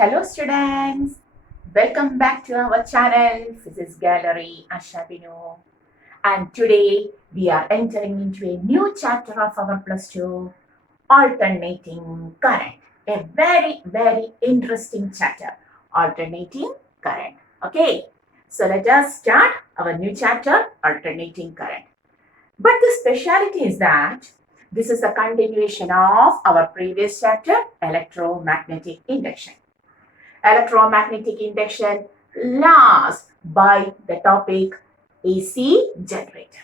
Hello students, welcome back to our channel Physics Gallery Ashabinu, and today we are entering into a new chapter of our plus 2 alternating current, a very interesting chapter, alternating current. Okay, so let us start our new chapter, alternating current. But the speciality is that this is a continuation of our previous chapter, electromagnetic induction. Electromagnetic induction last by the topic AC generator.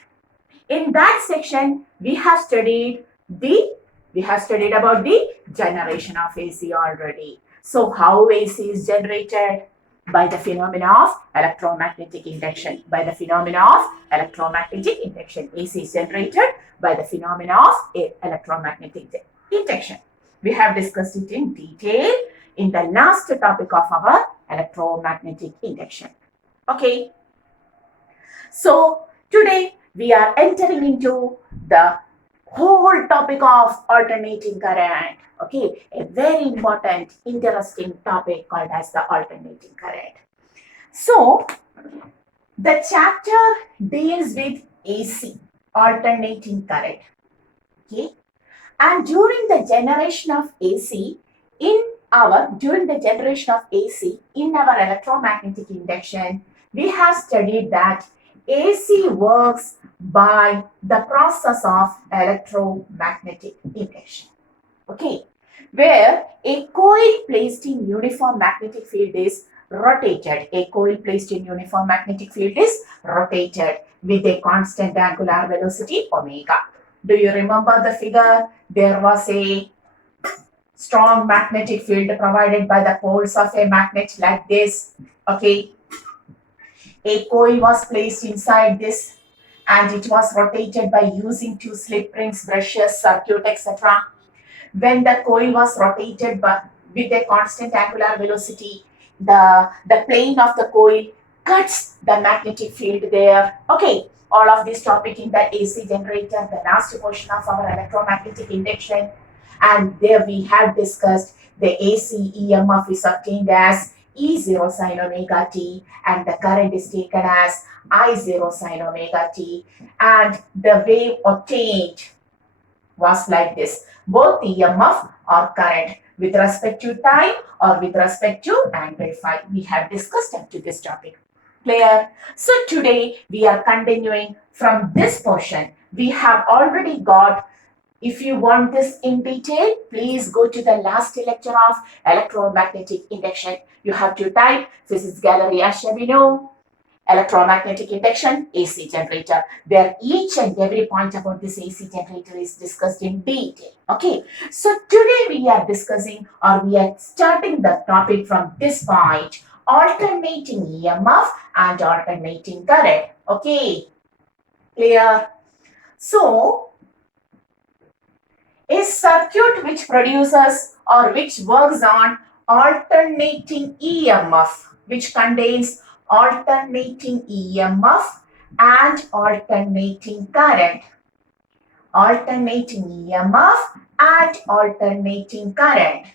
In that section, we have studied about the generation of AC already. So how AC is generated? By the phenomena of electromagnetic induction. By the phenomena of electromagnetic induction. AC is generated by the phenomena of electromagnetic induction. We have discussed it in detail in the last topic of our electromagnetic induction. Okay. So today we are entering into the whole topic of alternating current. Okay, a very important, interesting topic called as the alternating current. So the chapter deals with AC, alternating current. Okay, and during the generation of AC in our electromagnetic induction, we have studied that AC works by the process of electromagnetic induction. Okay, where a coil placed in uniform magnetic field is rotated. A coil placed in uniform magnetic field is rotated with a constant angular velocity omega. Do you remember the figure? There was a strong magnetic field provided by the poles of a magnet like this. Okay, a coil was placed inside this and it was rotated by using two slip rings, brushes, circuit, etc. When the coil was rotated with a constant angular velocity, the plane of the coil cuts the magnetic field there. Okay, all of this topic in the AC generator, the last portion of our electromagnetic induction, and there we have discussed the AC EMF is obtained as E0 sin omega t and the current is taken as I0 sin omega t, and the wave obtained was like this, both EMF or current with respect to time or with respect to angle phi. We have discussed up to this topic. Clear? So today we are continuing from this portion. We have already got, if you want this in detail, please go to the last lecture of electromagnetic induction. You have to type Physics Gallery Ashabinu, electromagnetic induction, AC generator. There each and every point about this AC generator is discussed in detail. Okay, so today we are discussing, or we are starting the topic from this point, alternating EMF and alternating current. Okay, clear? So a circuit which produces or which works on alternating EMF, which contains alternating EMF and alternating current. Alternating EMF and alternating current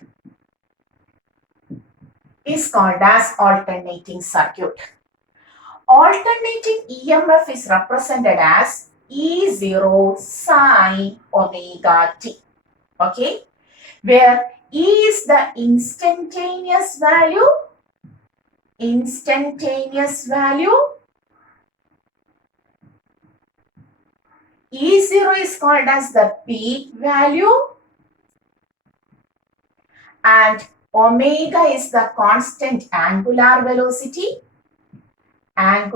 is called as alternating circuit. Alternating EMF is represented as E0 sin omega t. Okay, where E is the instantaneous value. E0 is called as the peak value and omega is the constant angular velocity. And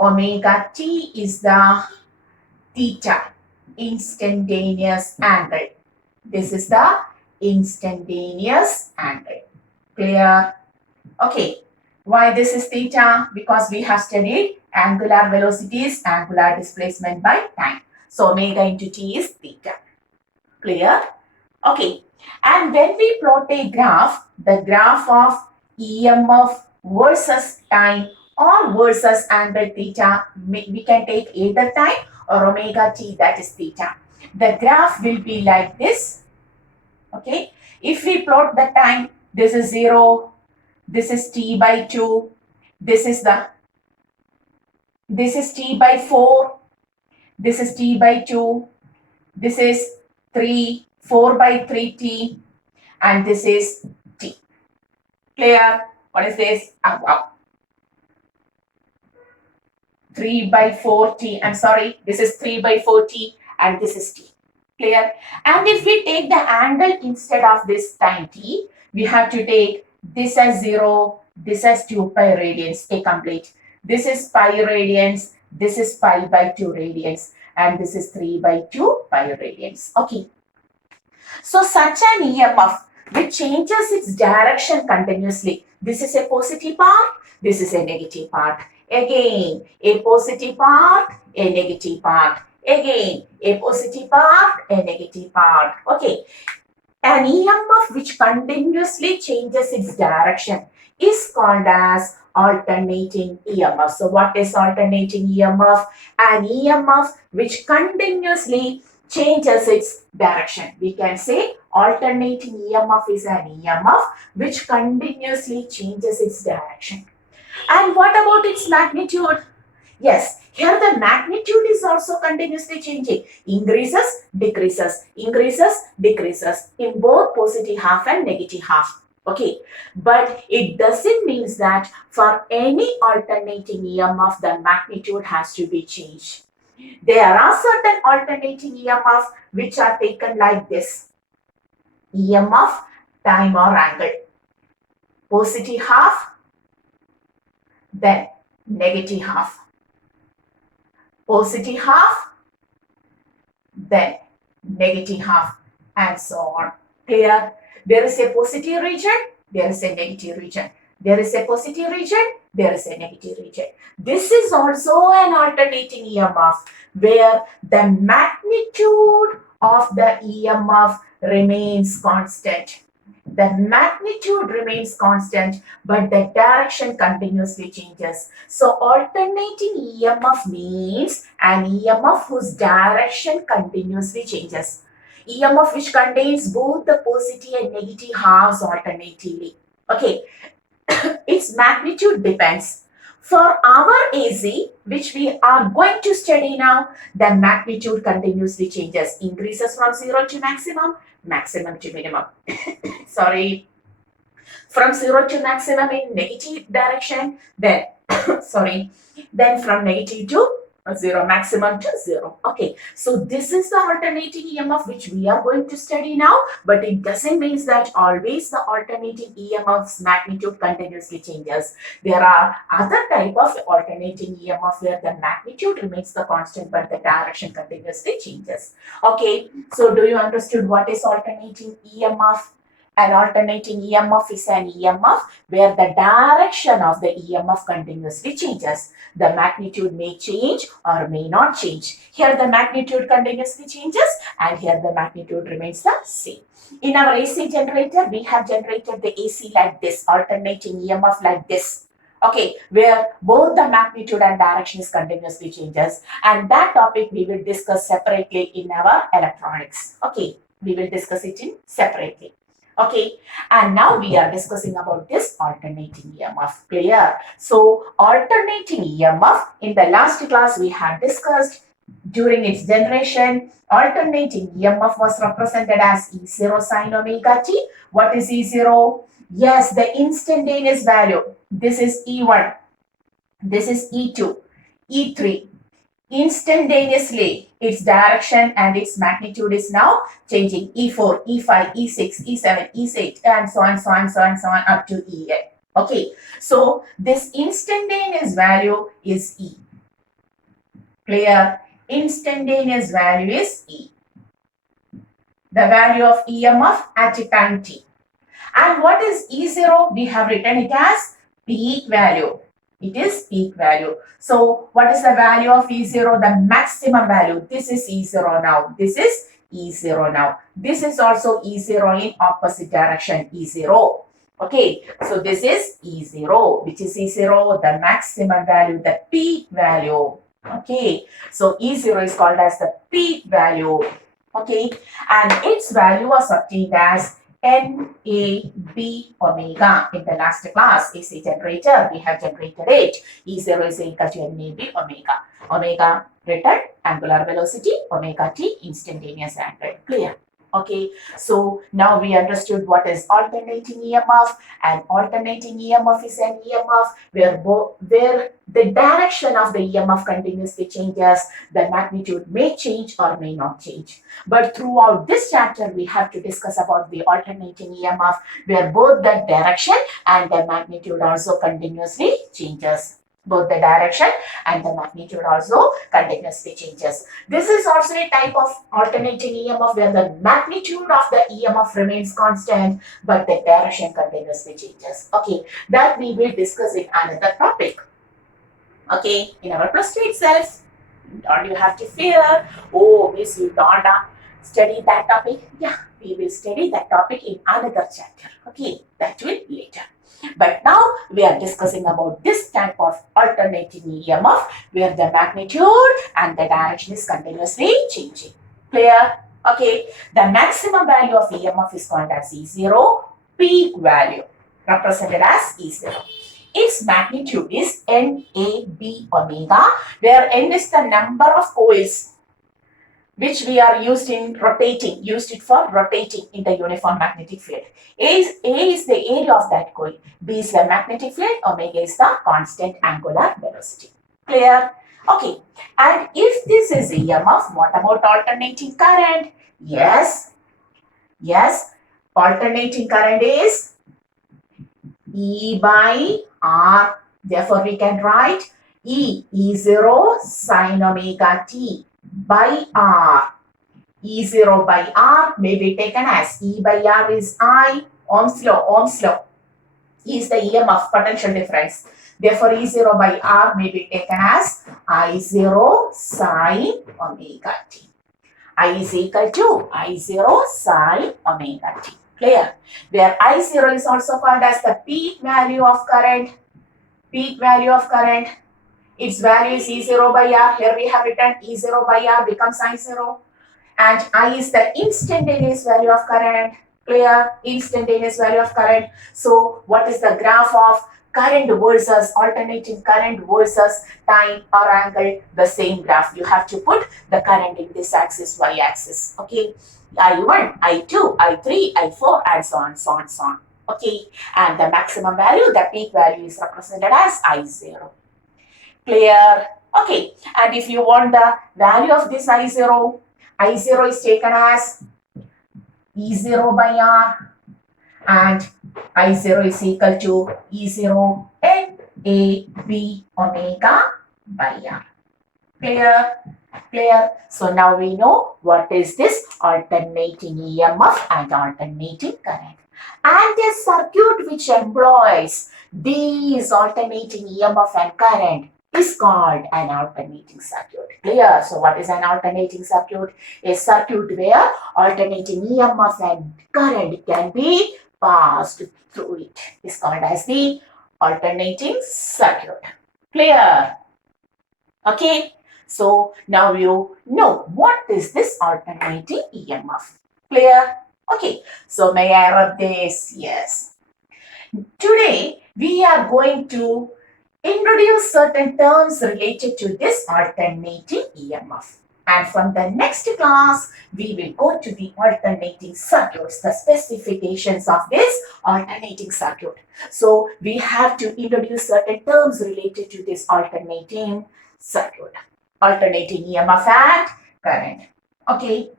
omega t is the theta, instantaneous angle. This is the instantaneous angle. Clear? Okay. Why this is theta? Because we have studied angular velocities, angular displacement by time. So omega into t is theta. Clear? Okay. And when we plot a graph, the graph of EMF versus time or versus angle theta, we can take either time or omega t, that is theta. The graph will be like this. Okay, if we plot the time, this is 0, this is t by 2, this is t by 4, this is t by 2, this is 3, 4 by 3t, and this is t. Clear? What is this? Up, up. 3 by 4t. I'm sorry, this is 3 by 4t, and this is t. Clear? And if we take the angle instead of this time t, we have to take this as 0, this as 2 pi radians, a complete. This is pi radians, this is pi by 2 radians, and this is 3 by 2 pi radians. Okay. So such an EMF which changes its direction continuously. This is a positive part, this is a negative part. Again, a positive part, a negative part. Again, a positive part, a negative part. Okay. An EMF which continuously changes its direction is called as alternating EMF. So what is alternating EMF? An EMF which continuously changes its direction. We can say alternating EMF is an EMF which continuously changes its direction. And what about its magnitude? Yes, here the magnitude is also continuously changing. Increases, decreases, increases, decreases in both positive half and negative half. Okay, but it doesn't mean that for any alternating EMF, the magnitude has to be changed. There are certain alternating EMF which are taken like this. EMF, time or angle. Positive half, then negative half. Positive half, then negative half, and so on. Clear? There is a positive region, there is a negative region. There is a positive region, there is a negative region. This is also an alternating EMF where the magnitude of the EMF remains constant. The magnitude remains constant, but the direction continuously changes. So alternating EMF means an EMF whose direction continuously changes. EMF which contains both the positive and negative halves alternatively. Okay, its magnitude depends. For our AC, which we are going to study now, the magnitude continuously changes, increases from 0 to maximum, maximum to minimum. Sorry, from 0 to maximum in negative direction, then then from negative to 0, maximum to 0. Okay, so this is the alternating EMF which we are going to study now, but it doesn't mean that always the alternating EMF's magnitude continuously changes. There are other type of alternating EMF where the magnitude remains the constant but the direction continuously changes. Okay, so do you understood what is alternating EMF? An alternating EMF is an EMF where the direction of the EMF continuously changes. The magnitude may change or may not change. Here the magnitude continuously changes and here the magnitude remains the same. In our AC generator, we have generated the AC like this, alternating EMF like this. Okay, where both the magnitude and direction is continuously changes, and that topic we will discuss separately in our electronics. Okay, we will discuss it in separately. Okay, and now we are discussing about this alternating EMF. Clear? So alternating EMF, in the last class we had discussed during its generation, alternating EMF was represented as E0 sine omega t. What is E0? Yes, the instantaneous value. This is E1, this is E2, E3. Instantaneously, its direction and its magnitude is now changing. E4, E5, E6, E7, E8, and so on, so on, so on, so on, up to En. Okay, so this instantaneous value is E. Clear? Instantaneous value is E. The value of EMF at time t. And what is E0? We have written it as peak value. It is peak value. So what is the value of E0? The maximum value. This is E0 now. This is E0 now. This is also E0 in opposite direction, E0. Okay, so this is E0. Which is E0? The maximum value, the peak value. Okay, so E0 is called as the peak value. Okay, and its value was obtained as NAB omega. In the last class, AC generator, we have generated it. E0 is equal to NAB omega. Omega written angular velocity, omega t instantaneous angle. Clear? Okay, so now we understood what is alternating EMF, and alternating EMF is an EMF where the direction of the EMF continuously changes. The magnitude may change or may not change. But throughout this chapter, we have to discuss about the alternating EMF where both the direction and the magnitude also continuously changes. Both the direction and the magnitude also continuously changes. This is also a type of alternating EMF where the magnitude of the EMF remains constant, but the direction continuously changes. Okay, that we will discuss in another topic. Okay, in our plus 2 itself, don't you have to fear? Oh, miss, you don't study that topic? Yeah, we will study that topic in another chapter. Okay, that will later. But now we are discussing about this type of alternating EMF where the magnitude and the direction is continuously changing. Clear? Okay, the maximum value of EMF is called as E0, peak value represented as E0. Its magnitude is NAB omega, where N is the number of coils which we are used it for rotating in the uniform magnetic field. A is the area of that coil, B is the magnetic field, omega is the constant angular velocity. Clear? Okay, and if this is EMF, what about alternating current? Yes, alternating current is E by R. Therefore, we can write E0 sine omega t by R. E0 by R may be taken as E by R is I, Ohm's law. E is the EMF potential difference. Therefore, E0 by R may be taken as I0 sine omega t. I is equal to I0 sine omega t. Clear? Where I0 is also called as the peak value of current. Peak value of current. Its value is E0 by R. Here we have written E0 by R becomes I0. And I is the instantaneous value of current. Clear? Instantaneous value of current. So what is the graph of current versus alternating current versus time or angle? The same graph. You have to put the current in this axis, y axis. Okay. I1, I2, I3, I4, and so on, so on, so on. Okay. And the maximum value, the peak value is represented as I0. Clear? Okay. And if you want the value of this I0 is taken as E0 by R and I0 is equal to E0 NAB omega by R. Clear? Clear? So now we know what is this alternating EMF and alternating current. And a circuit which employs these alternating EMF and current is called an alternating circuit. Clear? So what is an alternating circuit? A circuit where alternating EMF and current can be passed through it is called as the alternating circuit. Clear? Okay. So now you know what is this alternating EMF. Clear? Okay. So may I rub this? Yes. Today we are going to introduce certain terms related to this alternating EMF. And from the next class, we will go to the alternating circuits, the specifications of this alternating circuit. So we have to introduce certain terms related to this alternating circuit, alternating EMF and current. Okay.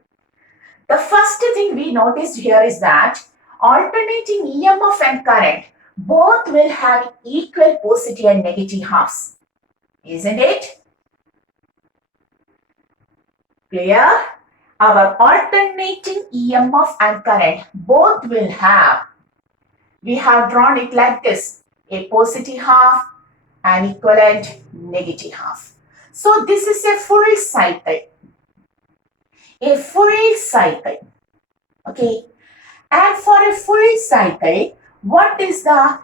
The first thing we noticed here is that alternating EMF and current both will have equal positive and negative halves. Isn't it? Clear? Our alternating EMF and current both will have, we have drawn it like this, a positive half and equivalent negative half. So this is a full cycle. A full cycle. Okay. And for a full cycle, what is the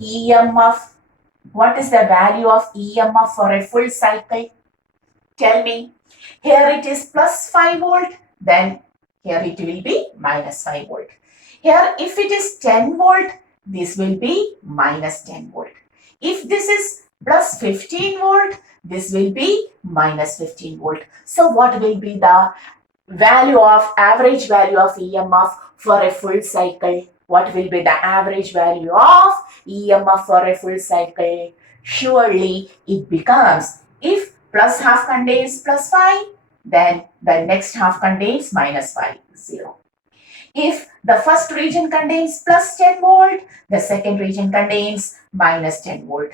EMF? What is the value of EMF for a full cycle? Tell me. Here it is plus 5 volt. then here it will be minus 5 volt. Here if it is 10 volt, this will be minus 10 volt. If this is plus 15 volt, this will be minus 15 volt. So what will be the average value of EMF for a full cycle? What will be the average value of EMF for a full cycle? Surely it becomes, if plus half contains plus 5, then the next half contains minus 5, 0. If the first region contains plus 10 volt, the second region contains minus 10 volt.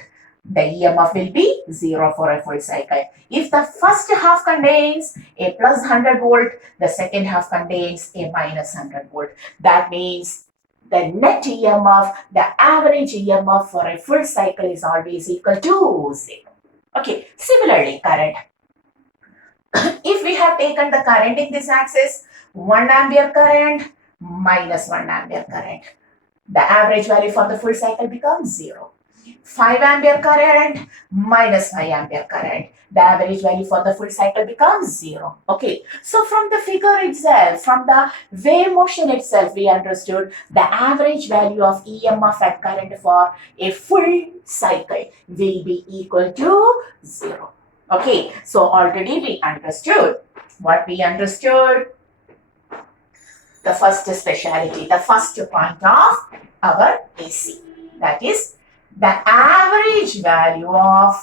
The EMF will be 0 for a full cycle. If the first half contains a plus 100 volt, the second half contains a minus 100 volt. That means the net EMF, the average EMF for a full cycle is always equal to 0. Okay, similarly current. If we have taken the current in this axis, 1 ampere current minus 1 ampere current, the average value for the full cycle becomes 0. 5 ampere current minus 5 ampere current, the average value for the full cycle becomes 0. Okay, so from the figure itself, from the wave motion itself, we understood the average value of EMF and current for a full cycle will be equal to 0. Okay, so already we understood what we understood. The first speciality, the first point of our AC, that is the average value of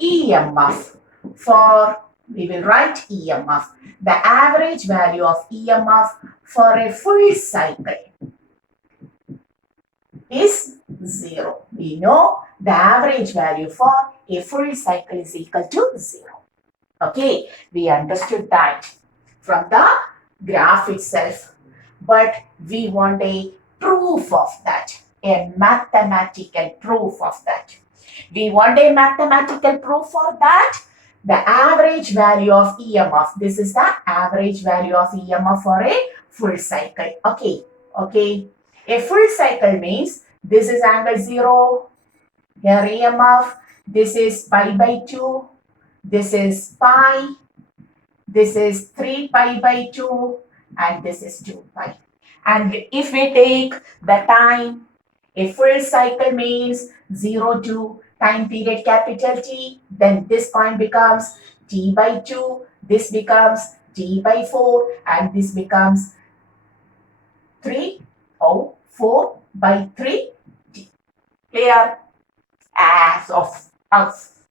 EMF for, we will write EMF, the average value of EMF for a full cycle is 0. We know the average value for a full cycle is equal to 0. Okay, we understood that from the graph itself, but we want a proof of that, a mathematical proof of that. We want a mathematical proof for that. The average value of EMF, this is the average value of EMF for a full cycle. Okay, a full cycle means this is angle 0, here EMF, this is pi by 2, this is pi, this is 3 pi by 2, and this is 2 pi. And if we take the time, a full cycle means 0 to time period capital T, then this point becomes T by 2, this becomes T by 4, and this becomes 4 by 3 T. Clear?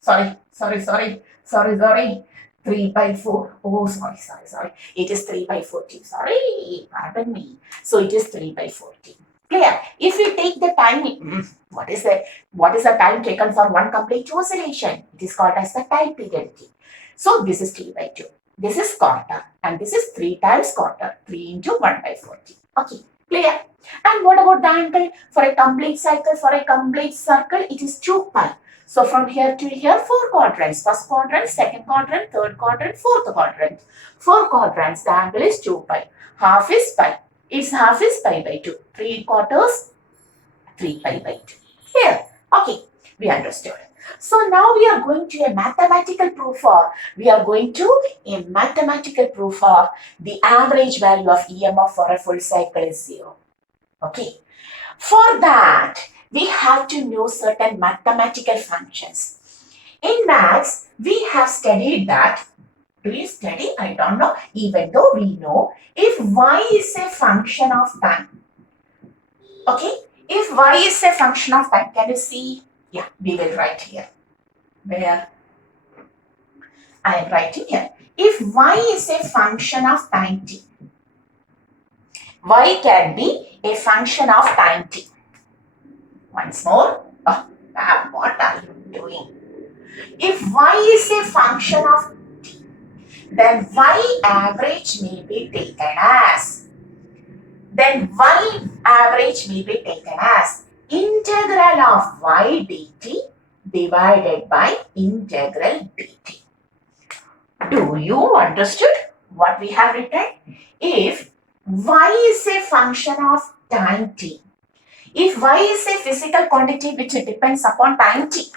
Sorry. 3 by 4. Oh, sorry. It is 3 by 14. Sorry, pardon me. So it is 3 by 14. Clear? If we take the time, what is the time taken for one complete oscillation? It is called as the time period T. So this is T by 2. This is quarter, and this is 3 times quarter. 3 into 1 by 40. Okay, clear? And what about the angle? For a complete cycle, for a complete circle, it is 2 pi. So from here to here, 4 quadrants. First quadrant, second quadrant, third quadrant, fourth quadrant. 4 quadrants, the angle is 2 pi. Half is pi. Its half is pi by 2. 3 quarters, 3 pi by 2. Here, okay, we understood. So now we are going to a mathematical proof for, the average value of EMF for a full cycle is 0. Okay, for that, we have to know certain mathematical functions. In maths, we have studied that. Do you study? I don't know. Even though we know if y is a function of time. Okay, if y is a function of time, can you see? Yeah, we will write here. Where? I am writing here. If y is a function of time t, y can be a function of time t. Once more, what are you doing? If y is a function of t, then y average may be taken as, integral of y dt divided by integral dt. Do you understood what we have written? If y is a function of time t, if y is a physical quantity which depends upon time t,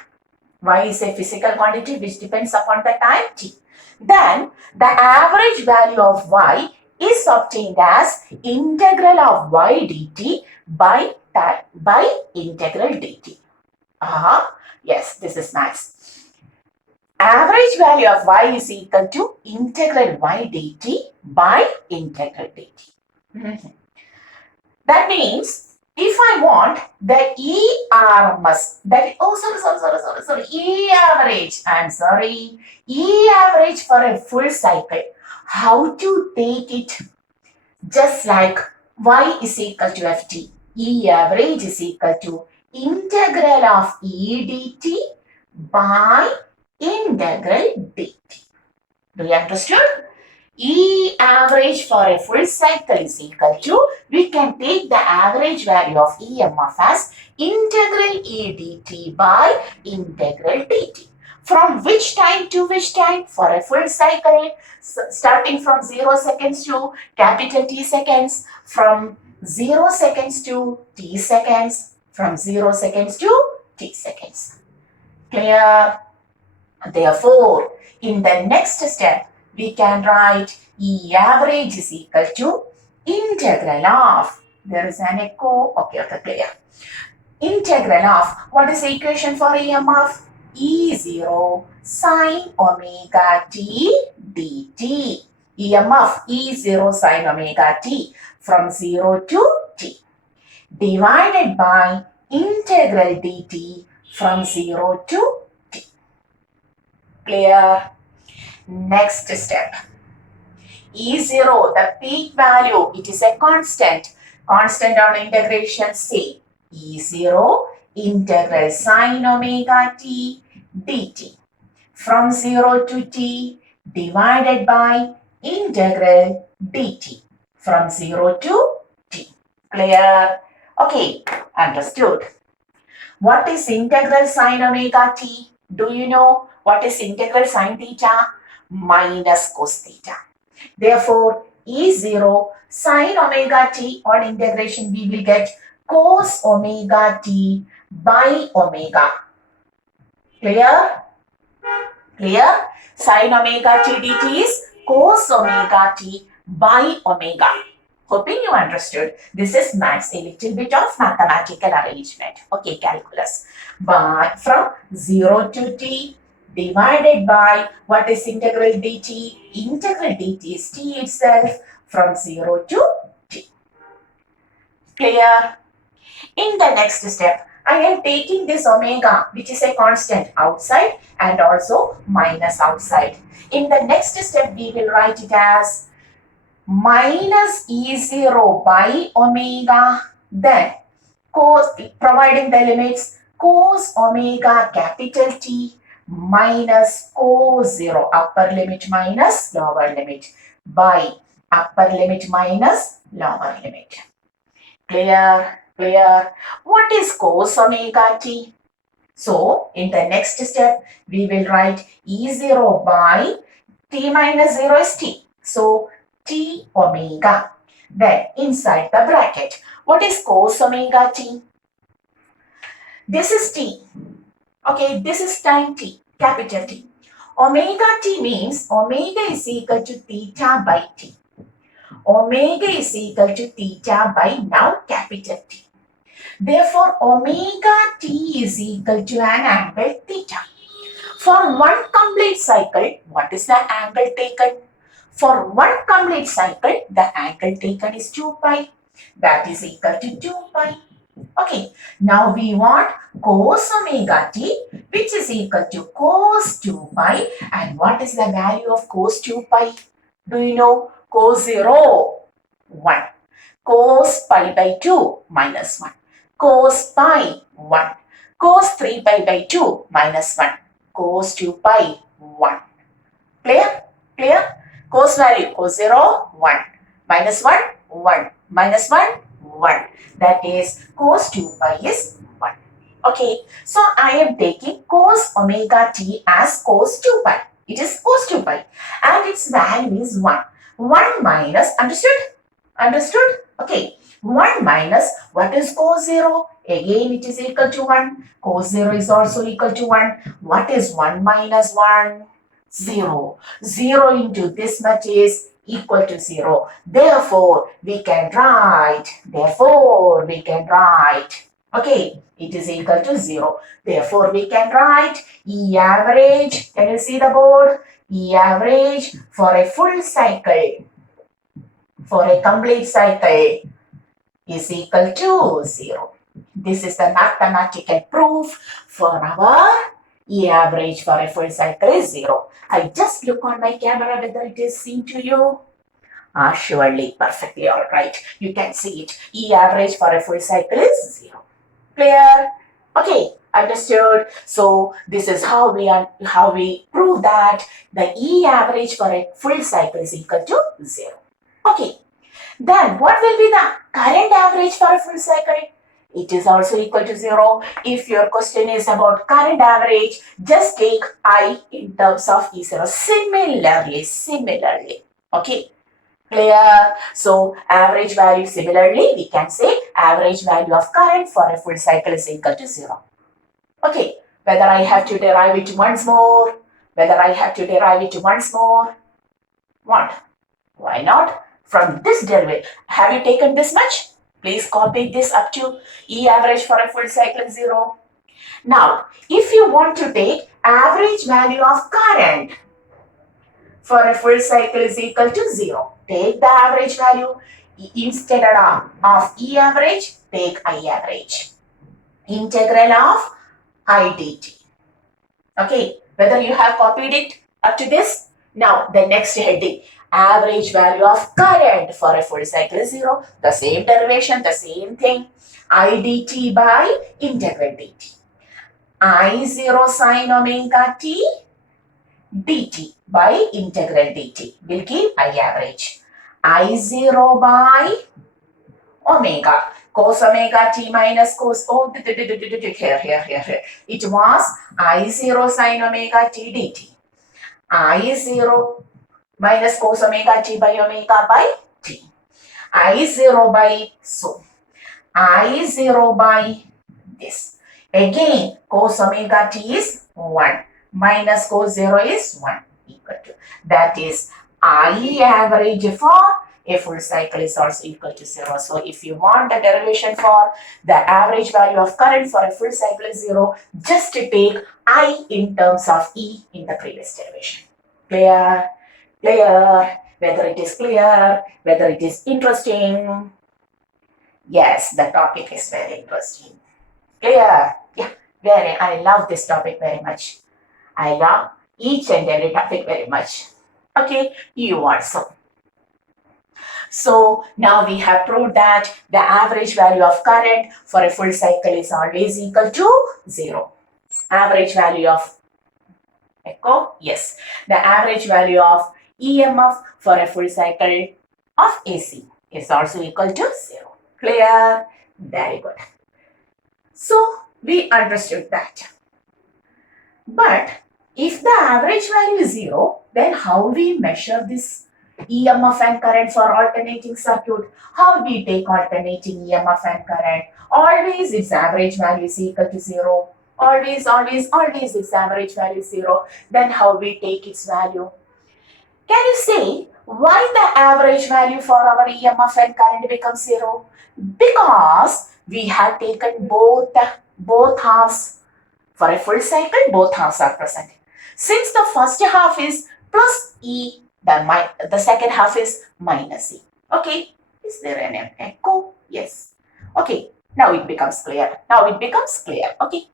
y is a physical quantity which depends upon the time t. Then the average value of y is obtained as integral of y dt by integral dt. Yes, this is nice. Average value of y is equal to integral y dt by integral dt. That means if I want the ERMS, E average, E average for a full cycle, how to take it? Just like y is equal to ft, E average is equal to integral of E dt by integral dt. Do you understood? E average for a full cycle is equal to, we can take the average value of EMF as integral E dt by integral dt. From which time to which time? For a full cycle, starting from 0 seconds to capital T seconds, from 0 seconds to T seconds, from 0 seconds to T seconds. Clear? Therefore, in the next step, we can write E average is equal to integral of, there is an echo, okay, clear. Integral of, what is the equation for EMF? E0 sine omega t dt. EMF E0 sine omega t from 0 to t divided by integral dt from 0 to t. Clear? Next step. E0, the peak value, it is a constant. Constant on integration, say E0 integral sine omega t dt from 0 to t divided by integral dt from 0 to t. Clear? Okay, understood. What is integral sine omega t? Do you know what is integral sine theta? Minus cos theta. Therefore, E0 sine omega t on integration we will get cos omega t by omega. Clear? Clear? Sine omega t dt is cos omega t by omega. Hoping you understood. This is maths, a little bit of mathematical arrangement. Okay, calculus. But from 0 to t divided by, what is integral dt? Integral dt is t itself from 0 to t. Clear? In the next step, I am taking this omega, which is a constant, outside and also minus outside. In the next step, we will write it as minus E0 by omega, then cos, providing the limits, cos omega capital T minus cos 0, upper limit minus lower limit, by upper limit minus lower limit. Clear? Clear? What is cos omega t? So, in the next step, we will write E0 by t minus 0 is t. So, t omega. Then, inside the bracket, what is cos omega t? This is t. Okay, this is time t, capital T. Omega t means omega is equal to theta by t. Omega is equal to theta by now capital T. Therefore, omega t is equal to an angle theta. For one complete cycle, what is the angle taken? For one complete cycle, the angle taken is 2 pi. That is equal to 2 pi. Okay, now we want cos omega t, which is equal to cos 2 pi. And what is the value of cos 2 pi? Do you know? Cos 0, 1. Cos pi by 2, minus 1. Cos pi, 1. Cos 3 pi by 2, minus 1. Cos 2 pi, 1. Clear? Clear? Cos value, cos 0, 1. Minus 1, 1. Minus 1, 1. That is, cos 2 pi is 1. Okay, so I am taking cos omega t as cos 2 pi. It is cos 2 pi. And its value is 1. 1 minus, understood? Understood? Okay. 1 minus, what is cos 0? Again, it is equal to 1. Cos 0 is also equal to 1. What is 1 minus 1? 0. 0 into this much is equal to 0. Therefore, we can write, okay, it is equal to 0. Therefore, we can write E average, can you see the board? E average for a full cycle, for a complete cycle is equal to 0. This is the mathematical proof for our E average for a full cycle is 0. I just look on my camera whether it is seen to you. Surely, perfectly all right. You can see it. E average for a full cycle is 0. Clear? Okay, understood. So this is how we prove that the E average for a full cycle is equal to 0. Okay. Then what will be the current average for a full cycle? It is also equal to 0. If your question is about current average, just take I in terms of E0. Similarly. Okay. Clear? So average value, similarly, we can say average value of current for a full cycle is equal to 0. Okay. Whether I have to derive it once more? What? Why not? From this derivative, have you taken this much? Please copy this up to E average for a full cycle 0. Now, if you want to take average value of current for a full cycle is equal to 0, take the average value. Instead of E average, take I average. Integral of I dt. Okay, whether you have copied it up to this? Now, the next heading, average value of current for a full cycle is 0. The same derivation, the same thing. I dt by integral dt. I0 sine omega t dt by integral dt will give I average. I0 by omega. Cos omega t minus cos, here. It was I0 sine omega t dt. I0 minus cos omega t by omega by t. I0 by, so I0 by this. Again, cos omega t is 1. Minus cos 0 is 1 equal to. That is I average for a full cycle is also equal to 0. So if you want the derivation for the average value of current for a full cycle is 0, just to take I in terms of E in the previous derivation. Clear? Whether it is clear, whether it is interesting. Yes, the topic is very interesting. Clear? Yeah, I love this topic very much. I love each and every topic very much. Okay, you also. So now we have proved that the average value of current for a full cycle is always equal to 0. Average value of echo, yes. The average value of EMF for a full cycle of AC is also equal to 0. Clear? Very good. So we understood that. But if the average value is 0, then how we measure this EMF and current for alternating circuit? How we take alternating EMF and current? Always its average value is equal to 0. Always its average value is 0. Then how we take its value? Can you say why the average value for our EMF and current becomes 0? Because we have taken both halves. For a full cycle, both halves are present. Since the first half is plus E, the second half is minus E. Okay, is there an echo? Yes. Okay, now it becomes clear. Okay.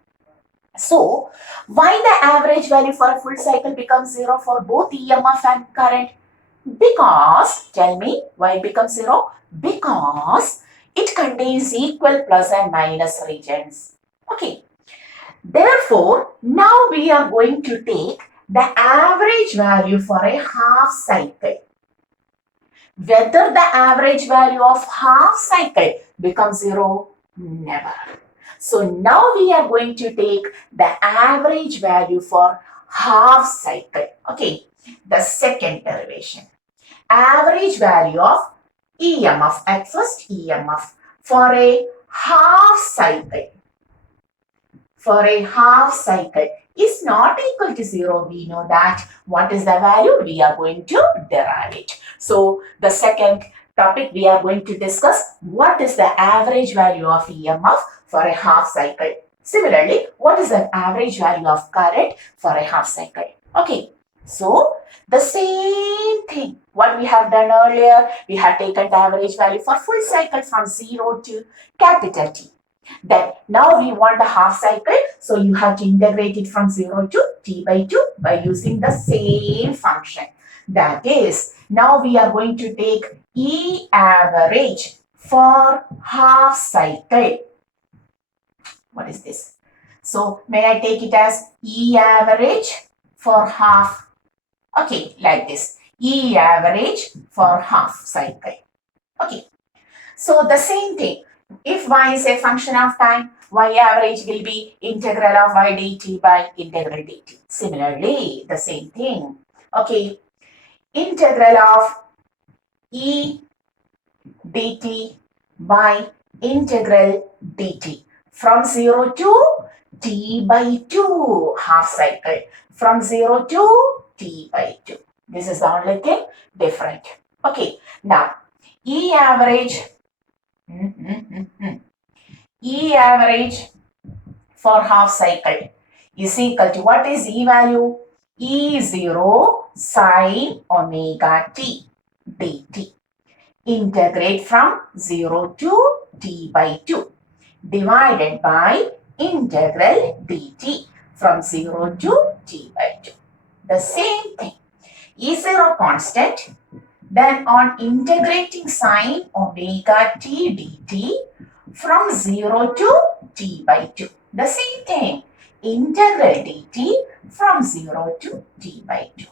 So, why the average value for a full cycle becomes 0 for both EMF and current? Because, tell me, why it becomes 0? Because it contains equal plus and minus regions. Okay. Therefore, now we are going to take the average value for a half cycle. Whether the average value of half cycle becomes 0? Never. So now we are going to take the average value for half cycle. Okay, the second derivation. Average value of EMF, at first EMF, for a half cycle. For a half cycle is not equal to 0, we know that what is the value? We are going to derive it. So the second topic we are going to discuss, what is the average value of EMF for a half cycle? Similarly, what is the average value of current for a half cycle? Okay, so the same thing what we have done earlier, we have taken the average value for full cycle from 0 to capital T. Then now we want the half cycle, so you have to integrate it from 0 to T by 2 by using the same function. That is, now we are going to take E average for half cycle. What is this? So may I take it as E average for half? Okay, like this. E average for half cycle. Okay. So the same thing. If y is a function of time, y average will be integral of y dt by integral dt. Similarly, the same thing. Okay. Integral of E dt by integral dt from 0 to t by 2 half cycle, from 0 to t by 2. This is the only thing different. Okay, now E average E average for half cycle is equal to, what is E value? E0 sine omega t dt. Integrate from 0 to t by 2 divided by integral dt from 0 to t by 2. The same thing. E0 constant, then on integrating sine omega t dt from 0 to t by 2. The same thing. Integral dt from 0 to t by 2.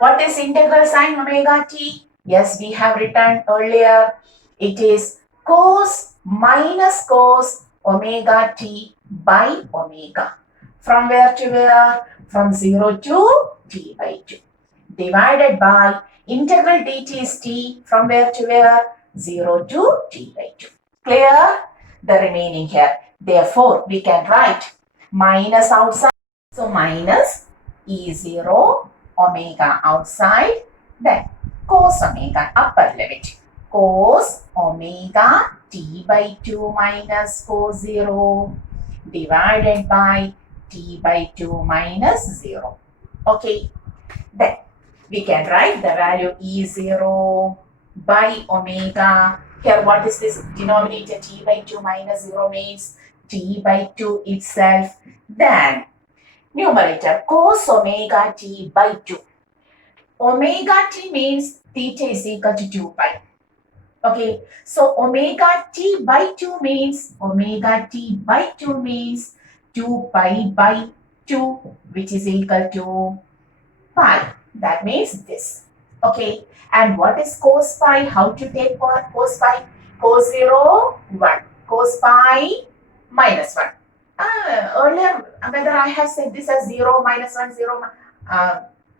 What is integral sine omega t? Yes, we have written earlier. It is cos minus cos omega t by omega. From where to where? From 0 to t by 2. Divided by integral dt is t, from where to where? 0 to t by 2. Clear? The remaining here. Therefore, we can write minus outside. So, minus E0 omega outside, then cos omega upper limit. Cos omega t by 2 minus cos 0 divided by t by 2 minus 0. Okay, then we can write the value E0 by omega. Here, what is this denominator? T by 2 minus 0 means t by 2 itself. Then numerator cos omega t by 2. Omega t means theta is equal to 2 pi. Okay, so omega t by 2 means 2 pi by 2, which is equal to pi. That means this. Okay, and what is cos pi? How to take cos pi? Cos 0, 1. Cos pi, minus 1. Earlier, whether I have said this as 0, minus 1, 0,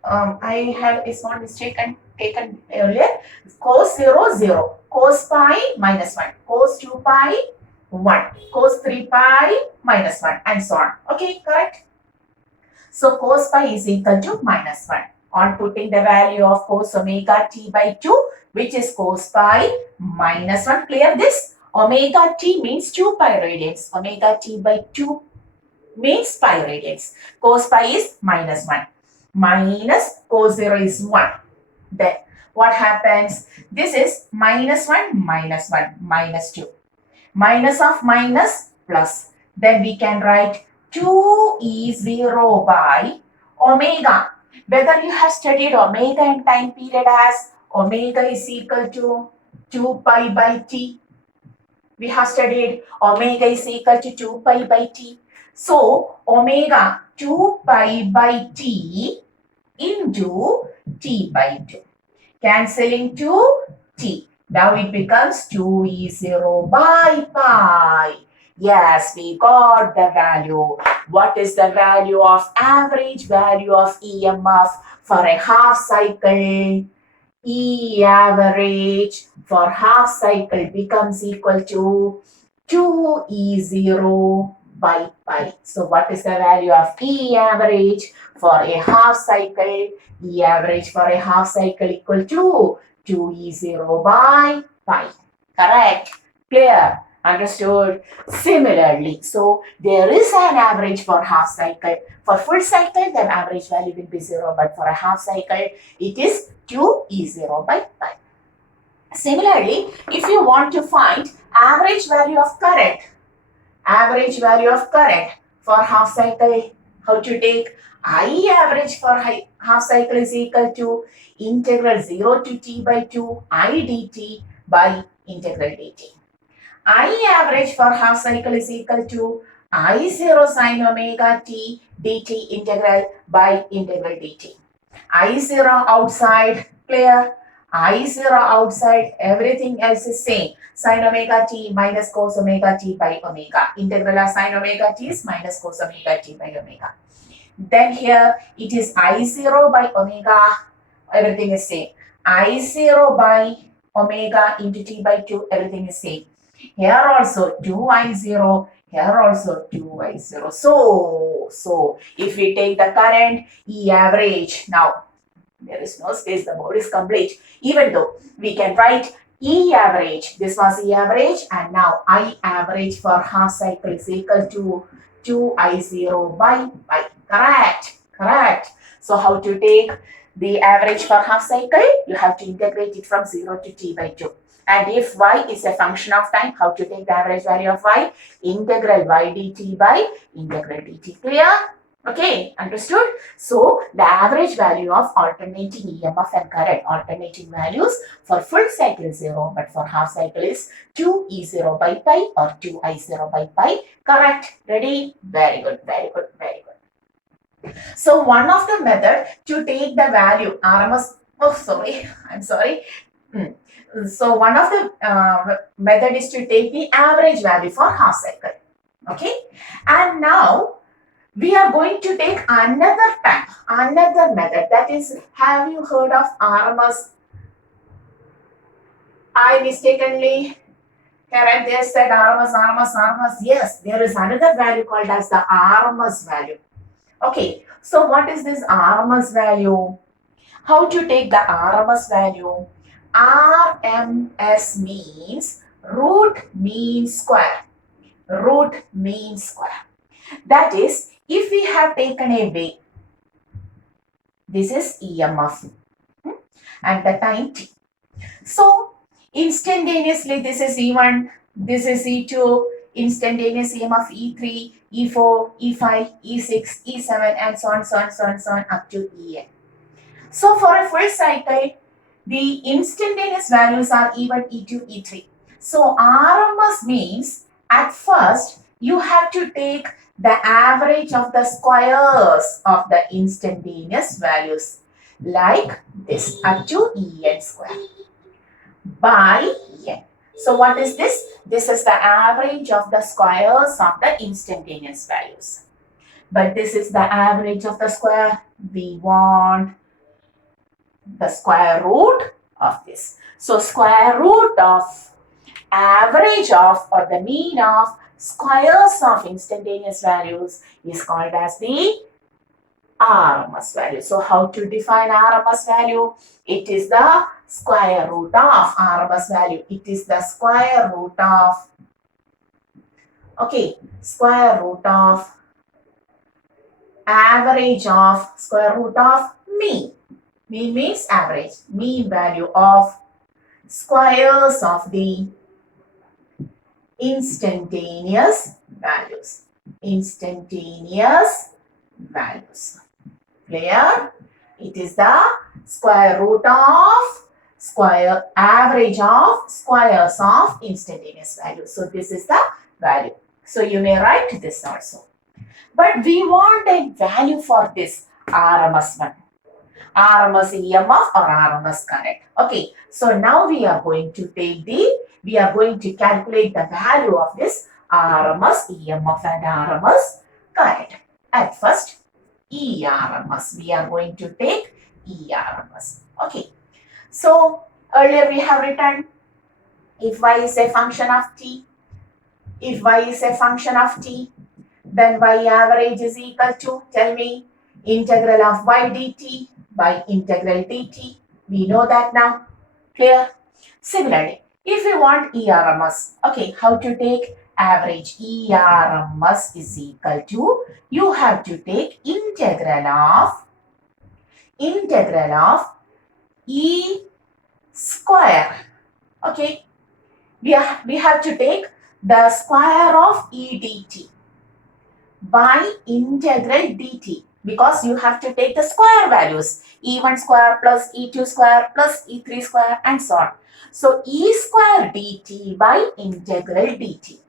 I have a small mistake and taken earlier. Cos 0, 0. Cos pi, minus 1. Cos 2 pi, 1. Cos 3 pi, minus 1, and so on. Okay, correct? So, cos pi is equal to minus 1. On putting the value of cos omega t by 2, which is cos pi minus 1. Clear this? Omega t means 2 pi radians. Omega t by 2 means pi radians. Cos pi is minus 1. Minus cos 0 is 1. Then what happens? This is minus 1, minus 2. Minus of minus, plus. Then we can write 2E0 by omega. Whether you have studied omega in time period as omega is equal to 2 pi by t. We have studied omega is equal to 2 pi by t. So, omega 2 pi by t into t by 2. Cancelling 2, t. Now it becomes 2E0 by pi. Yes, we got the value. What is the value of average value of EMF for a half cycle? E average for half cycle becomes equal to 2E0 by pi. So what is the value of E average for a half cycle? E average for a half cycle equal to 2E0 by pi. Correct? Clear? Understood? Similarly, so there is an average for half cycle. For full cycle, the average value will be 0, but for a half cycle, it is 2E0 by pi. Similarly, if you want to find average value of current for half cycle, how to take I average for half cycle is equal to integral 0 to t by 2 I dt by integral dt. I average for half cycle is equal to I0 sine omega t dt integral by integral dt. I0 outside, clear? I0 outside, everything else is same. Sine omega t minus cos omega t by omega. Integral of sine omega t is minus cos omega t by omega. Then here it is I0 by omega, everything is same. I0 by omega into t by 2, everything is same. Here also 2I0, here also 2I0. So if we take the current E average, now there is no space, the board is complete. Even though we can write E average, this was E average, and now I average for half cycle is equal to 2I0 by pi. Correct. So how to take the average for half cycle? You have to integrate it from 0 to t by 2. And if y is a function of time, how to take the average value of y? Integral y dt by integral dt. Clear? Okay, understood? So, the average value of alternating EMF and current, alternating values for full cycle is 0, but for half cycle is 2E0 by pi or 2I0 by pi. Correct? Ready? Very good. So, one of the method to take the value RMS, I'm sorry. So, one of the method is to take the average value for half cycle. Okay? And now, we are going to take another method, that is, have you heard of RMS? I mistakenly here and there said RMS. Yes, there is another value called as the RMS value. Okay, so what is this RMS value? How to take the RMS value? RMS means root mean square. That is, if we have taken a wave, this is EMF and the time t. So, instantaneously this is E1, this is E2, instantaneous EMF E3, E4, E5, E6, E7 and so on up to En. So, for a full cycle, the instantaneous values are E1, E2, E3. So, RMS means at first you have to take the average of the squares of the instantaneous values like this up to En square by En. So what is this? This is the average of the squares of the instantaneous values. But this is the average of the square. We want the square root of this. So square root of average of or the mean of squares of instantaneous values is called as the RMS value. So how to define RMS value? It is the square root of RMS value. It is the square root of, square root of average of square root of mean. Mean means average. Mean value of squares of the instantaneous values. Clear? It is the square root of average of squares of instantaneous values. So this is the value. So you may write this also. But we want a value for this RMS one. RMS EMF or RMS current. Okay, so now we are going to calculate the value of this RMS EMF and RMS current. At first, ERMS. We are going to take ERMS. Okay, so earlier we have written if y is a function of t, Then y average is equal to, tell me, integral of y dt by integral dt. We know that now. Clear? Similarly, if you want ERMS, okay, how to take average? ERMS is equal to, you have to take integral of E square. Okay, we have to take the square of E dt by integral dt, because you have to take the square values, e1 square plus e2 square plus e3 square and so on. So e square dt by integral dt.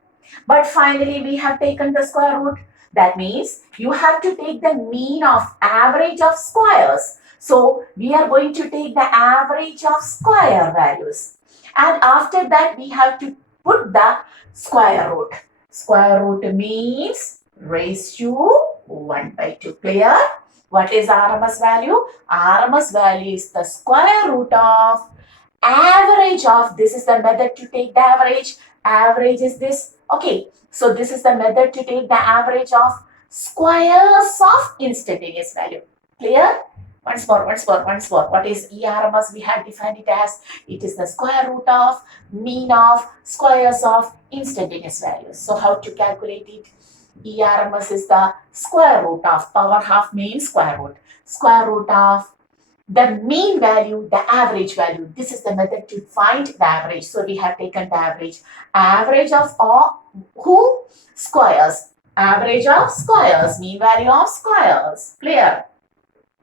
But finally we have taken the square root. That means you have to take the mean of average of squares. So we are going to take the average of square values. And after that we have to put the square root. Square root means raised to 1 by 2. Clear? What is RMS value? RMS value is the square root of average of, this is the method to take the average. Average is this. Okay, so this is the method to take the average of squares of instantaneous value. Clear? Once more. What is ERMS? We have defined it as, it is the square root of mean of squares of instantaneous values. So how to calculate it? ERMS is the square root of, power half means square root. Square root of the mean value, the average value. This is the method to find the average. So we have taken the average. Average of all, who? Squares. Average of squares, mean value of squares. Clear?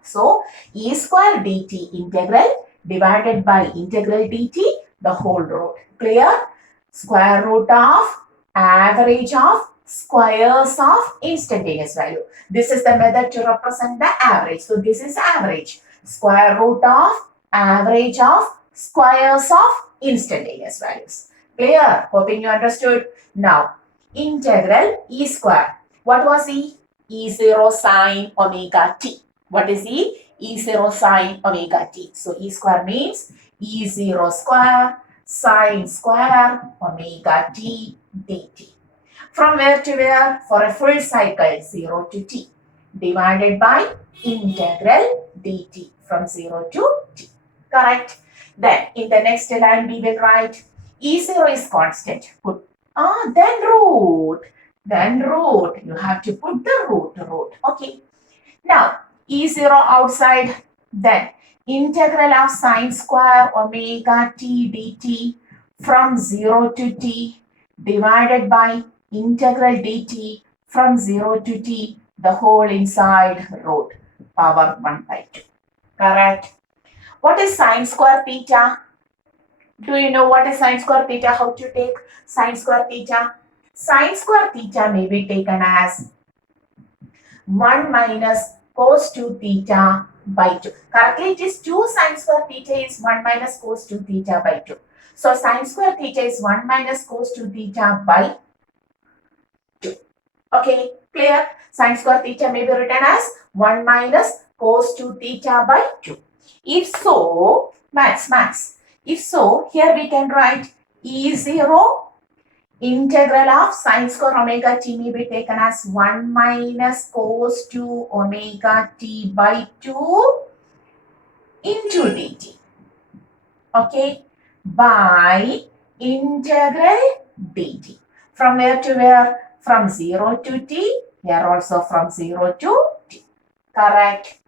So e square dt integral divided by integral dt, the whole root. Clear? Square root of average of squares of instantaneous value. This is the method to represent the average. So this is average. Square root of average of squares of instantaneous values. Clear? Hoping you understood. Now, integral e square. What was e? E0 sine omega t. What is e? E0 sine omega t. So e square means E0 square sine square omega t dt. From where to where? For a full cycle, 0 to t, divided by integral dt from 0 to t. Correct? Then in the next line we will write E0 is constant. Put then root. Then root. You have to put the root. Okay. Now E0 outside. Then integral of sine square omega t dt from 0 to t divided by integral dt from 0 to t, the whole inside root, power 1 by 2. Correct? What is sine square theta? Do you know what is sine square theta? How to take sine square theta? Sine square theta may be taken as 1 minus cos 2 theta by 2. Correctly, it is 2 sine square theta is 1 minus cos 2 theta by 2. So sine square theta is 1 minus cos 2 theta by 2. Okay, clear? Sine square theta may be written as 1 minus cos 2 theta by 2. If so, maths. If so, here we can write E0 integral of sine square omega t may be taken as 1 minus cos 2 omega t by 2 into dt. Okay, by integral dt. From where to where? From 0 to t. Here also from 0 to t. Correct?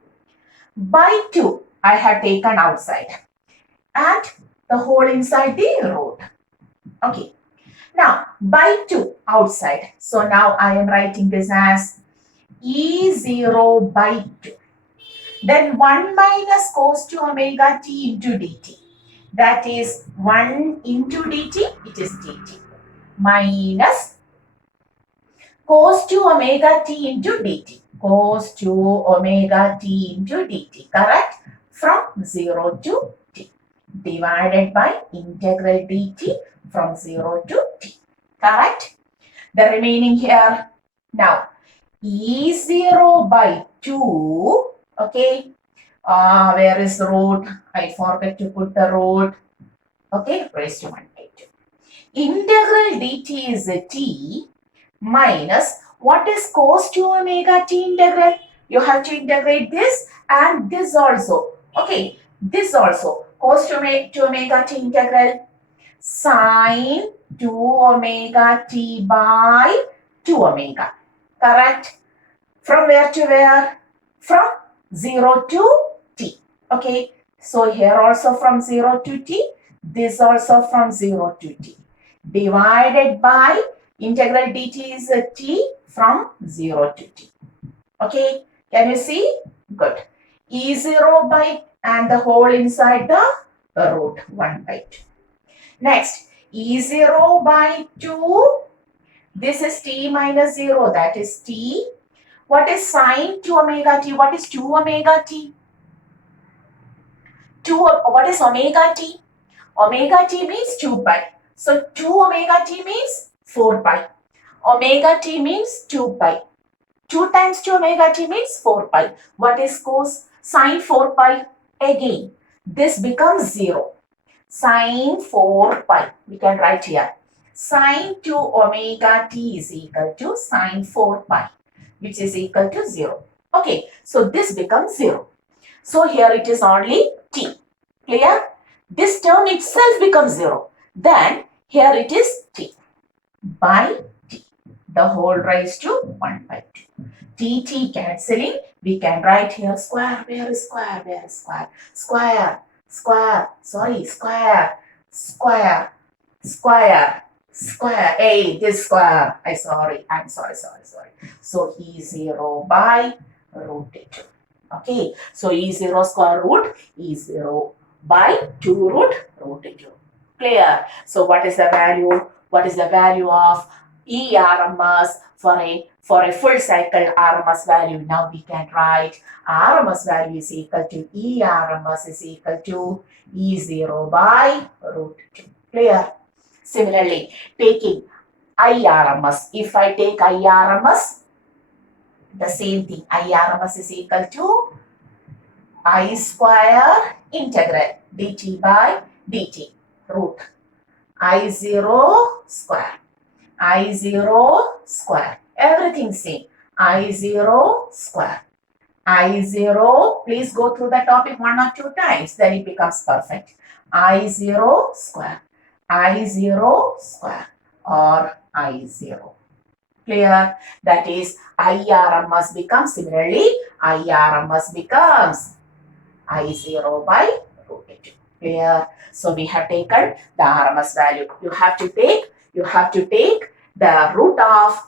By 2, I have taken outside. And the whole inside the root. Okay. Now, by 2 outside. So now I am writing this as E0 by 2. Then 1 minus cos 2 omega t into dt. That is 1 into dt, it is dt. Minus cos 2 omega t into dt. Cos 2 omega t into dt. Correct? From 0 to t. Divided by integral dt from 0 to t. Correct? The remaining here. Now, E0 by 2. Okay. Where is the root? I forgot to put the root. Okay. Raised to 1 by 2. Integral dt is a t minus What is cos 2 omega t integral? You have to integrate this and this also. Okay, this also. Cos 2 omega t integral sine 2 omega t by 2 omega. Correct? From where to where? From 0 to t. Okay. So here also from 0 to t. This also from 0 to t. Divided by integral dt is a t from 0 to t. Okay. Can you see? Good. E0 by and the whole inside the root 1 by 2. Next, E0 by 2. This is t minus 0. That is t. What is sine 2 omega t? What is 2 omega t? What is omega t? Omega t means 2 pi. So 2 omega t means 4 pi. Omega t means 2 pi. 2 times 2 omega t means 4 pi. What is cos? Sine 4 pi. Again, this becomes 0. Sine 4 pi. We can write here. Sine 2 omega t is equal to sine 4 pi, which is equal to 0. Okay, so this becomes 0. So here it is only t. Clear? This term itself becomes 0. Then here it is t by t. The whole raised to 1 by 2. T cancelling. We can write here square. Where is square? Where is square? Square. Square. Sorry, square. Square. Square. Square. Hey, this square. I'm sorry. So E0 by root 2. Okay. So E0 square root E0 by 2 root 2. Clear? So what is the value? What is the value of ERMS for a full cycle RMS value? Now we can write RMS value is equal to ERMS is equal to E0 by root 2. Clear? Similarly, taking IRMS. If I take IRMS, the same thing. IRMS is equal to I square integral dt by dt root I0 square. I0 square. Everything same. I0 square. I0, please go through the topic 1 or 2 times, then it becomes perfect. I0 square. I0 square or I0. Clear? That is IRMS becomes similarly, IRMS becomes I0 by root 2. Clear? So we have taken the RMS value. You have to take the root of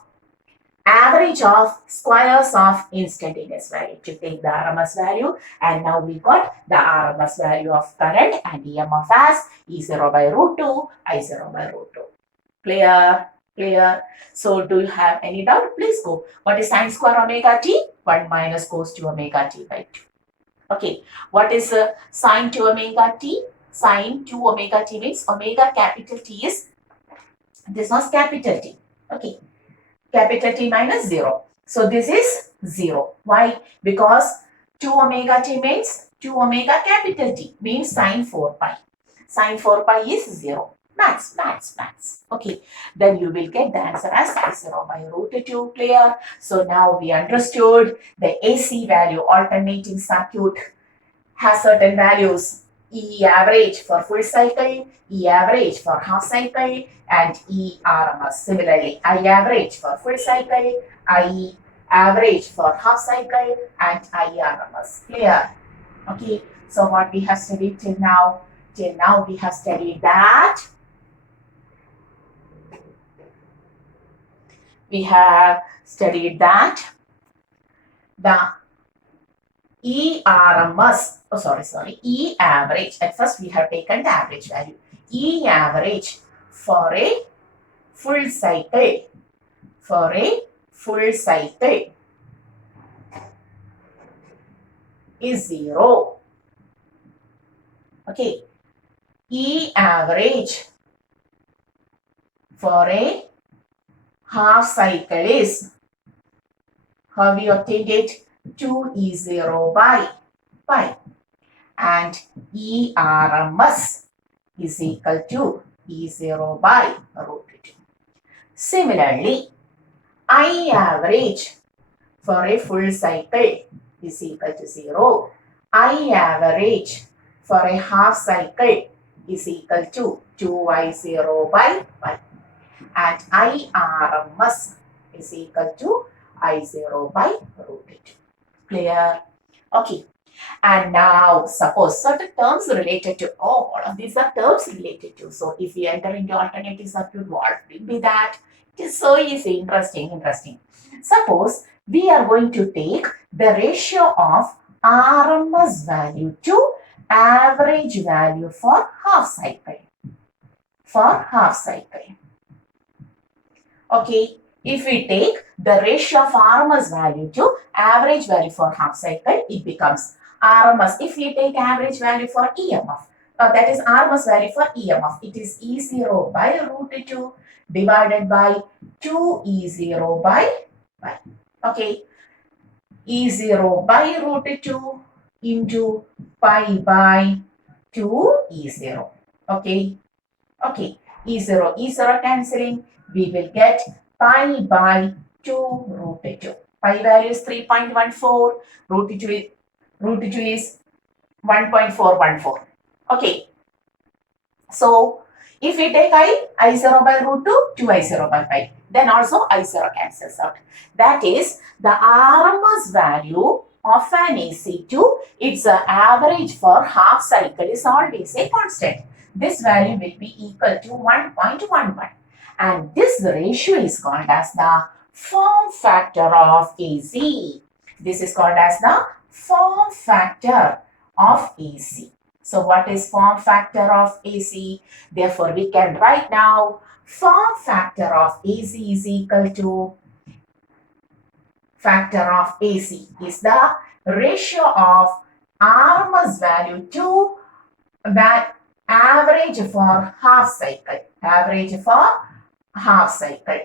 average of squares of instantaneous value to take the RMS value, and now we got the RMS value of current and EMF as E0 by root 2, I0 by root 2. Clear? Clear? So do you have any doubt? Please go. What is sine square omega t? 1 minus cos 2 omega t by 2. Okay. What is sine 2 omega t? Sine 2 omega t means omega capital T is, this was capital T. Okay. Capital T minus 0. So this is 0. Why? Because 2 omega t means 2 omega capital T means sine 4 pi. Sine 4 pi is 0. Maths. Okay. Then you will get the answer as I0 by root 2. Clear? So now we understood the AC value alternating circuit has certain values. E average for full cycle, E average for half cycle, and E RMS. Similarly, I average for full cycle, I average for half cycle, and I RMS. Clear? Okay. So what we have studied till now we have studied that the ERMS, E average. At first we have taken the average value. E average for a full cycle, is 0. Okay. E average for a half cycle is, how we obtained it? 2E0 by pi, and ERMS is equal to E0 by root 2. Similarly, I average for a full cycle is equal to 0. I average for a half cycle is equal to 2I0 by 1. And IRMS is equal to I0 by root 2. Clear? Okay. And now suppose certain terms related to all of these are terms related to. So if we enter into alternative circuit, what will be that? It is so easy, interesting. Suppose we are going to take the ratio of RMS value to average value for half cycle. Okay, if we take the ratio of RMS value to average value for half cycle, it becomes RMS. If we take average value for EMF, that is RMS value for EMF, it is E0 by root 2 divided by 2E0 by 1. Okay, E0 by root 2 into pi by 2E0. Okay, E0 cancelling, we will get pi by 2 root 2. Pi value is 3.14, root 2 is 1.414. Okay, so if we take I0 by root 2, 2I0 by pi, then also I0 cancels out. That is the RMS value of an AC2, its average for half cycle is always a constant. This value will be equal to 1.11. And this ratio is called as the form factor of AC. This is called as the form factor of AC. So what is form factor of AC? Therefore, we can write now form factor of AC is equal to factor of AC is the ratio of RMS value to that average for half cycle.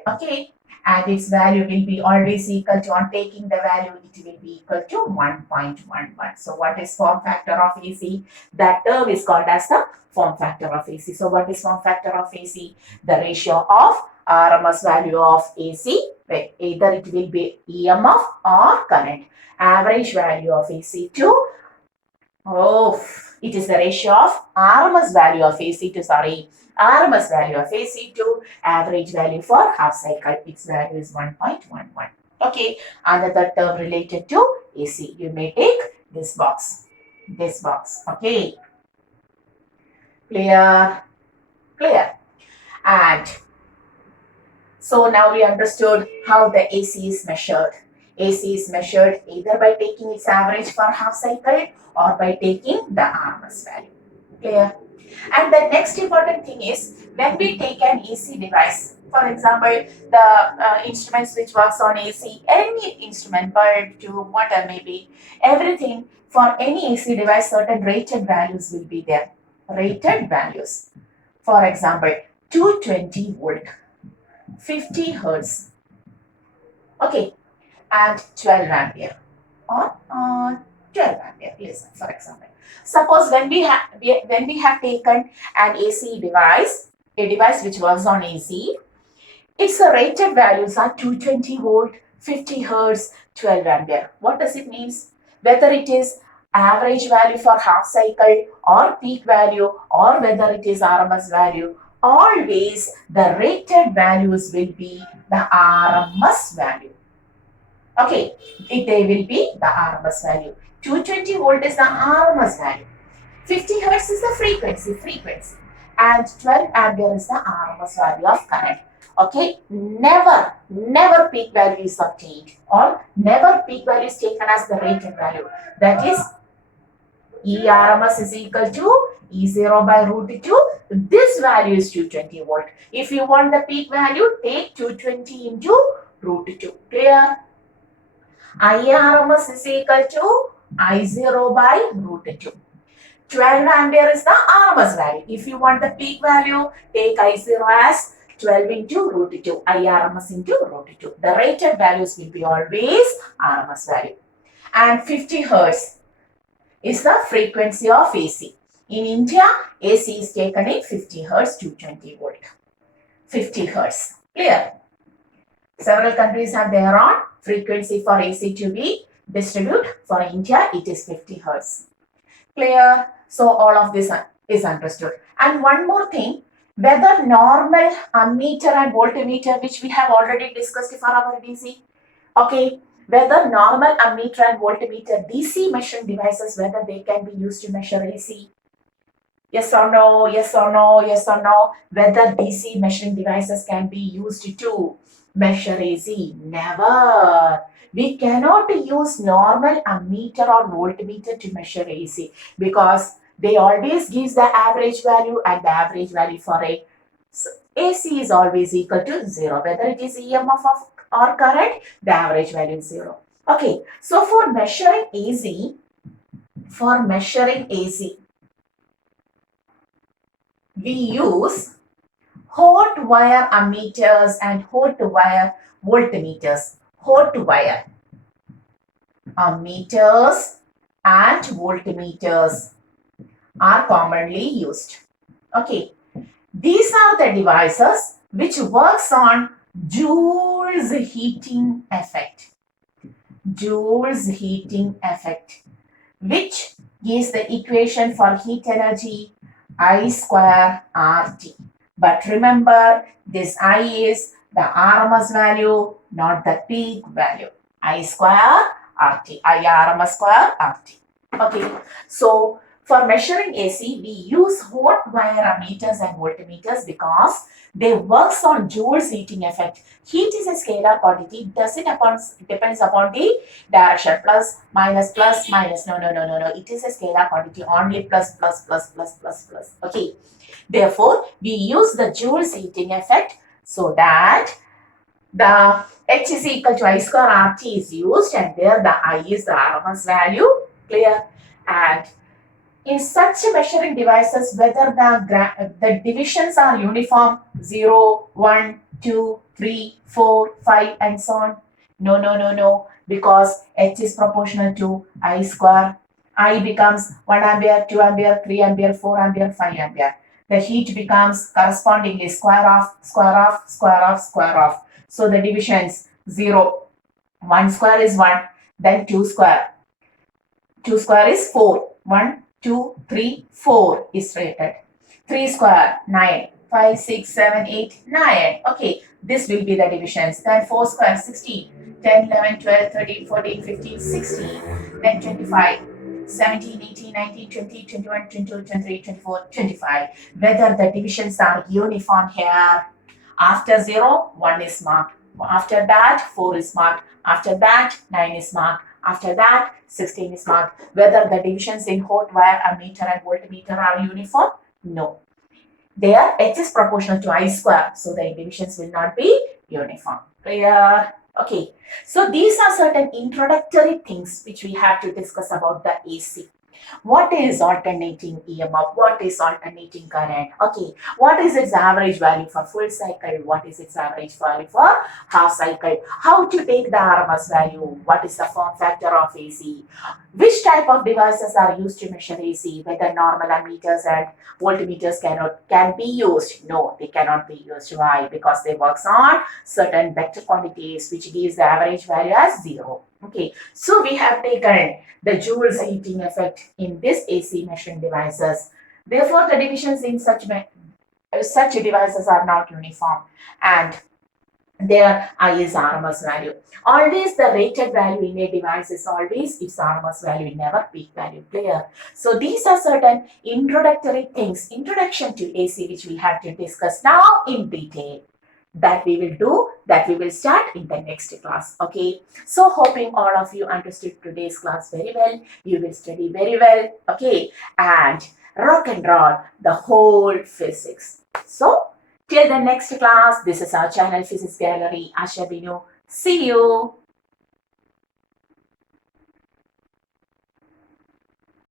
Okay, and its value will be always equal to, on taking the value, it will be equal to 1.11. So what is form factor of AC? That term is called as the form factor of AC. So what is form factor of AC? The ratio of RMS value of AC, either it will be EMF or current. Average value of AC to, it is the ratio of RMS value of AC to, RMS value of AC to average value for half cycle. Its value is 1.11. Okay, another term related to AC. You may take this box. Okay, clear. And so now we understood how the AC is measured. AC is measured either by taking its average for half cycle or by taking the RMS value. Clear? And the next important thing is, when we take an AC device, for example, the instruments which works on AC, any instrument, bulb, tube, whatever may be, everything, for any AC device, certain rated values will be there. Rated values. For example, 220 volt, 50 hertz, okay, and 12 ampere or 12 ampere. Listen, for example, suppose when we have taken an AC device, a device which works on AC, its rated values are 220 volt, 50 hertz, 12 ampere. What does it mean? Whether it is average value for half cycle or peak value, or whether it is RMS value, always the rated values will be the RMS value. Okay, they will be the RMS value. 220 volt is the RMS value. 50 hertz is the frequency. And 12 ampere is the RMS value of current. Okay, never peak value is obtained, or never peak value is taken as the rated value. That is, ERMS is equal to E0 by root 2. This value is 220 volt. If you want the peak value, take 220 into root 2. Clear? IRMS is equal to I0 by root 2. 12 ampere is the RMS value. If you want the peak value, take I0 as 12 into root 2, IRMS into root 2. The rated values will be always RMS value. And 50 hertz is the frequency of AC. In India, AC is taken in 50 hertz, 220 volt. 50 hertz. Clear? Several countries have their own frequency for AC to be distributed. For India, it is 50 Hertz. Clear? So all of this is understood. And one more thing, whether normal ammeter and voltmeter, which we have already discussed for our DC, okay, whether normal ammeter and voltmeter DC measuring devices, whether they can be used to measure AC. Yes or no, yes or no, yes or no. Whether DC measuring devices can be used to measure AC. Never. We cannot use normal ammeter or voltmeter to measure AC because they always gives the average value, and the average value for a AC is always equal to 0. Whether it is EMF or current, the average value is 0. Okay, so for measuring AC, we use hot wire ammeters and hot wire voltmeters. Hot wire ammeters and voltmeters are commonly used. Okay, these are the devices which works on Joule's heating effect. Joule's heating effect, which gives the equation for heat energy I square RT. But remember, this I is the RMS value, not the peak value. I square RT, I RMS square RT. Okay, so for measuring AC, we use hot wire ammeters and voltmeters because they works on Joule's heating effect. Heat is a scalar quantity, depends upon the direction, plus, minus, no, it is a scalar quantity, only plus. Okay, therefore we use the Joule's heating effect so that the H is equal to I square RT is used, and there the I is the RMS value. Clear? And in such measuring devices, whether the divisions are uniform 0, 1, 2, 3, 4, 5 and so on. No, because H is proportional to I square. I becomes 1 ampere, 2 ampere, 3 ampere, 4 ampere, 5 ampere. The heat becomes correspondingly square of. So the divisions 0, 1 square is 1, then 2 square. 2 square is 4. 1, 2, 3, 4 is rated. 3 square, 9. 5, 6, 7, 8, 9. Okay, this will be the divisions. Then 4 square, 16. 10, 11, 12, 13, 14, 15, 16. Then 25. 17, 18, 19, 20, 21, 22, 23, 24, 25. Whether the divisions are uniform here. After 0, 1 is marked. After that, 4 is marked. After that, 9 is marked. After that, 16 is marked. Whether the divisions in hot wire, ammeter and voltmeter are uniform? No. There, H is proportional to I square. So the divisions will not be uniform. Clear? Okay. So these are certain introductory things which we have to discuss about the AC. What is alternating EMF? What is alternating current? Okay, what is its average value for full cycle? What is its average value for half cycle? How to take the RMS value? What is the form factor of AC? Which type of devices are used to measure AC? Whether normal ammeters and voltmeters can be used? No, they cannot be used. Why? Because they works on certain vector quantities which gives the average value as 0. Okay, so we have taken the Joule's heating effect in this AC measuring devices. Therefore, the divisions in such devices are not uniform, and their I is RMS value. Always the rated value in a device is always its RMS value, never peak value. Clear? So these are certain introductory things, introduction to AC, which we have to discuss now in detail. That we will start in the next class. Okay, so hoping all of you understood today's class very well. You will study very well. Okay, and rock and roll the whole physics. So till the next class, this is our channel Physics Gallery. Asha Binu. See you.